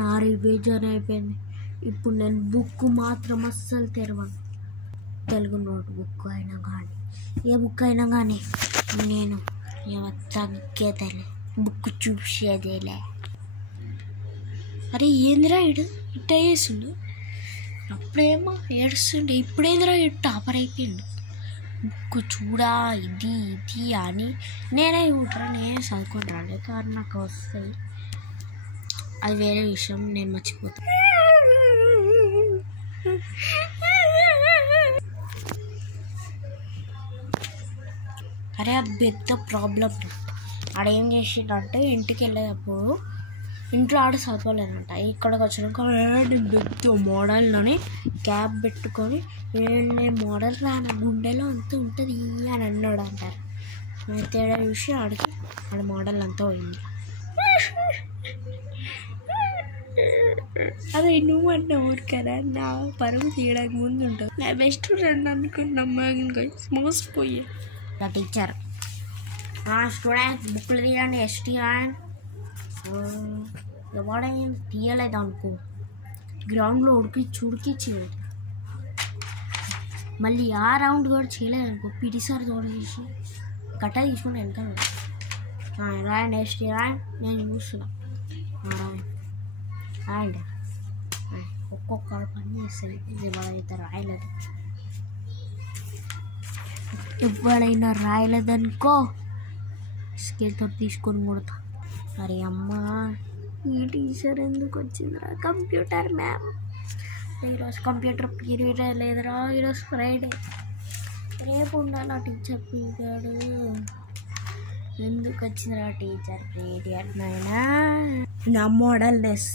నా రివిజన్ అయిపోయింది. ఇప్పుడు నేను బుక్ మాత్రం అస్సలు తెరవను. తెలుగు నోట్ బుక్ అయినా కానీ ఏ బుక్ అయినా కానీ నేను తగ్గేదేలే, బుక్ చూసేదేలే. అరే ఏందిరా ఇడు ఇట్ట చేసిండు, అప్పుడేమో ఏడుస్తుండే, ఇప్పుడేందిరా ఇటు టాపర్ అయిపోయిండు. బుక్ చూడా ఇది ఇది అని నేనే చూడరా, నేనే చదువుకుంటా. కానీ నాకు వస్తాయి, అది వేరే విషయం, నేను మర్చిపోతాను. అరే ఆ పెద్ద ప్రాబ్లం. ఆడేం చేసిండంటే ఇంటికి వెళ్ళేటప్పుడు ఇంట్లో ఆడ చదవలేదంట. ఇక్కడికి వచ్చినాక నేను పెద్ద మోడల్లోనే క్యాప్ పెట్టుకొని నేను మోడల్ రాన గుండెలో అంత ఉంటుంది అని అన్నాడు అంటారు. తేడా చూసి ఆడికి ఆడ మోడల్ అంతా పోయింది. అదే నువ్వు అన్నావు కదా, నా పరుగు తీయడానికి ముందు ఉంటావు. నా బెస్ట్ ఫ్రెండ్ అనుకున్నా మోసపోయా. నా టీచర్ స్టూడెంట్స్ బుక్లు తీయండి, ఎస్టీ అండ్ ఎవడేం తీయలేదు అనుకో, గ్రౌండ్లో ఉడికిచ్చేది. మళ్ళీ ఆ రౌండ్ కూడా చేయలేదు అనుకో, పిటి సార్ తోడు చేసి గట్ట తీసుకుని వెళ్తాను. రాయండి ఎస్టీ రాయండి, నేను చూస్తున్నా. రాయండి, ఒక్కొక్క పని చేస్తుంది. ఇది ఎవరైతే రాయలేదు, ఎవడైనా రాయలేదనుకో స్కేల్తో తీసుకొని కొడతా. అరే అమ్మా, ఈ టీచర్ ఎందుకు వచ్చిందిరా? కంప్యూటర్ మ్యామ్, ఈరోజు కంప్యూటర్ పీరియడ్ లేదురా, ఈరోజు ఫ్రైడే, రేపు ఉండాలి టీచర్ పీరియడ్. ఎందుకు వచ్చిందిరా టీచర్ పీరియడ్? నాయనా నా మోడల్నెస్